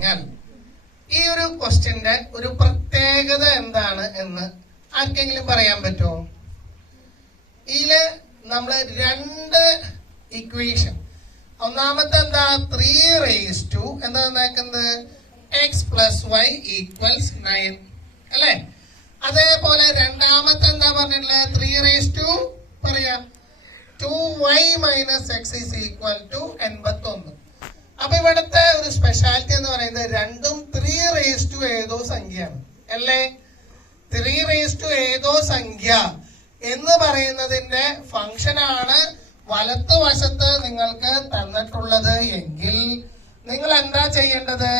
കഴിഞ്ഞാൽ ഈ ഒരു ക്വസ്റ്റ്യന്റെ ഒരു പ്രത്യേകത എന്താണ് എന്ന് ആർക്കെങ്കിലും പറയാൻ പറ്റുമോ? ഇതില് നമ്മള് രണ്ട് ഇക്വേഷൻ, ഒന്നാമത്തെ എന്താ 3 എന്താ നോക്കുന്നത് x+y = 9 അല്ലെ? അതേപോലെ രണ്ടാമത്തെ എന്താ പറഞ്ഞിട്ടുള്ളത് 3 പറയാ 2y - x = 81. അപ്പൊ ഇവിടുത്തെ ഒരു സ്പെഷ്യാലിറ്റി എന്ന് പറയുന്നത് രണ്ടും 3 ഏതോ സംഖ്യയാണ് അല്ലേ? 3 ഏതോ സംഖ്യ എന്ന് പറയുന്നതിന്റെ ഫംഗ്ഷനാണ് വലത്തുവശത്ത് നിങ്ങൾക്ക് തന്നിട്ടുള്ളത് എങ്കിൽ നിങ്ങൾ എന്താ ചെയ്യേണ്ടത്?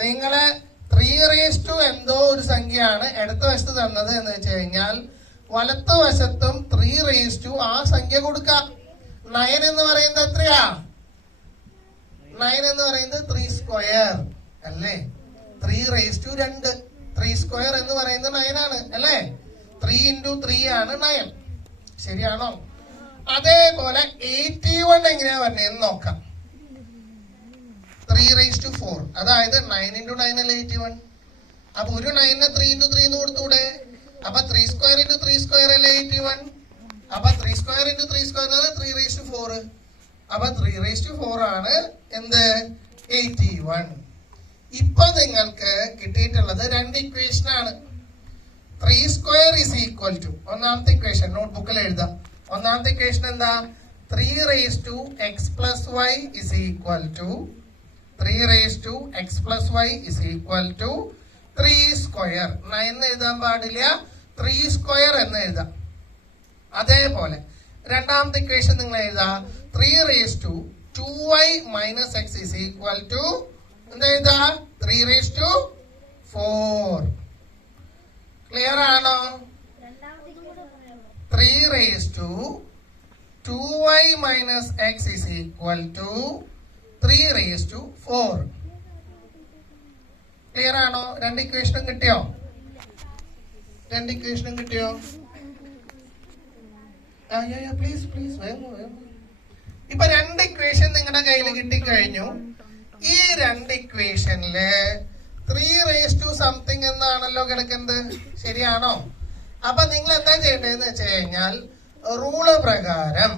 നിങ്ങള് 3 എന്തോ ഒരു സംഖ്യയാണ് ഇടത്ത് വശത്ത് തന്നത് എന്ന് വെച്ച് കഴിഞ്ഞാൽ വലത്തുവശത്തും 3 ആ സംഖ്യ കൊടുക്കാം. 9 എന്ന് പറയുന്നത് എത്രയാ? 9 എന്ന് പറയുന്നത് 3² അല്ലേ? 3 3² എന്ന് പറയുന്നത് 9 ആണ് അല്ലേ? 3 × 3 ആണ് 9. ശരിയാണോ? അതേപോലെ 81 എങ്ങനെയാ പറഞ്ഞതെന്ന് നോക്കാം. 3 4 അതായത് 9 × 9 അല്ലേ 81. അപ്പൊ ഒരു 9നെ 3 × 3 എന്ന് കൊടുത്തൂടെ? അപ്പൊ 3² × 3² അല്ലേ 81. അപ്പൊ 3² × 3² 3 4. അപ്പൊ 3 4 ആണ് എന്ത് 81. ഇപ്പൊ നിങ്ങൾക്ക് കിട്ടിയിട്ടുള്ളത് രണ്ട് ഇക്വേഷൻ ആണ്. 3² = ഒന്നാമത്തെ ഇക്വേഷൻ നോട്ട്ബുക്കിൽ എഴുതാം. ഒന്നാമത്തെ ഇക്വേഷൻ എന്താ? 3x + y = 3x + y = 3². 9 എഴുതാൻ പാടില്ല, 3² എന്ന് എഴുതാം. അതേപോലെ രണ്ടാമത്തെ ഇക്വേഷൻ നിങ്ങൾ എഴുതാ 3 2y - x = എന്താ എഴുതാ 3 ക്ലിയർ ആണോ? 3 2y - x = 3 ക്ലിയർ ആണോ? രണ്ട് ഇക്വേഷനും കിട്ടിയോ? രണ്ട് ഇക്വേഷനും കിട്ടിയോ? പ്ലീസ് ഇപ്പൊ രണ്ട് ഇക്വേഷൻ നിങ്ങളുടെ കയ്യിൽ കിട്ടിക്കഴിഞ്ഞു. ഈ രണ്ട് ഇക്വേഷനില് 3 സംതിങ് എന്നാണല്ലോ കിടക്കുന്നത്. ശരിയാണോ? അപ്പൊ നിങ്ങൾ എന്താ ചെയ്യേണ്ടതെന്ന് വെച്ച് കഴിഞ്ഞാൽ റൂള് പ്രകാരം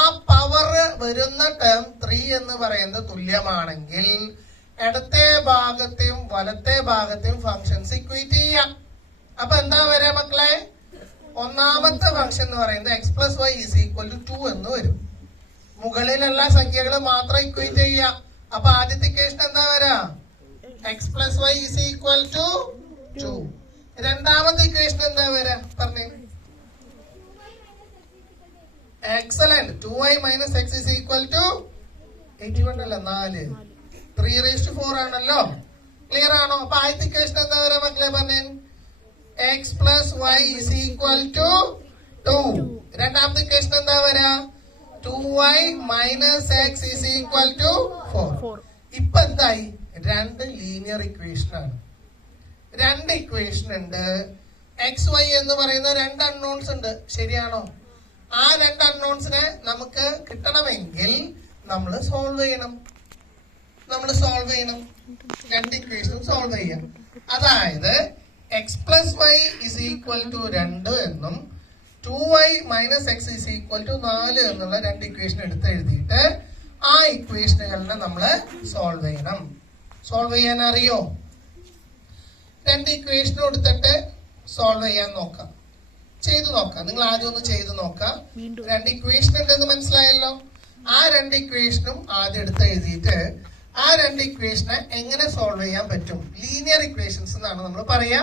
ആ പവർ വരുന്ന ടേം 3 എന്ന് പറയുന്നത് തുല്യമാണെങ്കിൽ ഇടത്തെ ഭാഗത്തെയും വലത്തെ ഭാഗത്തെയും ഫങ്ഷൻസ് ഇക്വേറ്റ് ചെയ്യാം. അപ്പൊ എന്താ വരാ മക്കളെ? ഒന്നാമത്തെ ഫംഗ്ഷൻ എന്ന് പറയുന്നത് x+y = 2 എന്ന് വരും. മുകളിലുള്ള സംഖ്യകൾ മാത്രം ഇക്വേറ്റ് ചെയ്യാം. അപ്പൊ ആദ്യത്തെ ഇക്വേഷൻ എന്താ വരാ? x+y = 2. രണ്ടാമത്തെ ഇക്വേഷൻ എന്താ വരാ പറഞ്ഞേ? എക്സലന്റ് 2y - x = 81 അല്ല 4. 3 4 ആണല്ലോ. ക്ലിയർ ആണോ? അപ്പൊ ആദ്യത്തെ ഇക്വേഷൻ എന്താ വരാ മക്കളെ പറഞ്ഞേ? x+y = 2. രണ്ടാമത്തെ ഇക്വേഷൻ എന്താ വരാ? 2y - x = 4. ഇപ്പൊ എന്തായി? രണ്ട് ലീനിയർ ഇക്വേഷൻ ആണ്. രണ്ട് ഇക്വേഷൻ ഉണ്ട്. xy എന്ന് പറയുന്ന രണ്ട് അൺനോൺസ് ഉണ്ട്. ശരിയാണോ? ആ രണ്ട് അൺനോൺസിനെ നമുക്ക് കിട്ടണമെങ്കിൽ നമ്മൾ സോൾവ് ചെയ്യണം. രണ്ട് ഇക്വേഷനും സോൾവ് ചെയ്യാം. അതായത് x+y = 2 എന്നും 2y - x = 4 എന്നുള്ള രണ്ട് ഇക്വേഷൻ എടുത്ത് എഴുതിയിട്ട് ആ ഇക്വേഷനുകളിനെ നമ്മള് സോൾവ് ചെയ്യണം. സോൾവ് ചെയ്യാൻ അറിയോ? രണ്ട് ഇക്വേഷൻ എടുത്തിട്ട് സോൾവ് ചെയ്യാൻ നോക്കാം. ചെയ്തു നോക്കാം. നിങ്ങൾ ആദ്യം ഒന്ന് ചെയ്തു നോക്കാം. രണ്ട് ഇക്വേഷൻ ഉണ്ടെന്ന് മനസ്സിലായല്ലോ. ആ രണ്ട് ഇക്വേഷനും ആദ്യം എടുത്ത് എഴുതിയിട്ട് ആ രണ്ട് ഇക്വേഷനെ എങ്ങനെ സോൾവ് ചെയ്യാൻ പറ്റും, ലീനിയർ ഇക്വേഷൻസ് എന്നാണ് നമ്മൾ പറയാ,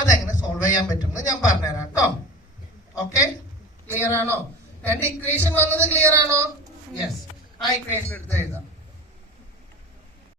അതെങ്ങനെ സോൾവ് ചെയ്യാൻ പറ്റും എന്ന് ഞാൻ പറഞ്ഞുതരാം കേട്ടോ. ഓക്കെ, ക്ലിയർ ആണോ? രണ്ട് ഇക്വേഷൻ വന്നത് ക്ലിയർ ആണോ? യെസ്. ആ ഇക്വേഷൻ എടുത്ത് എഴുതാം.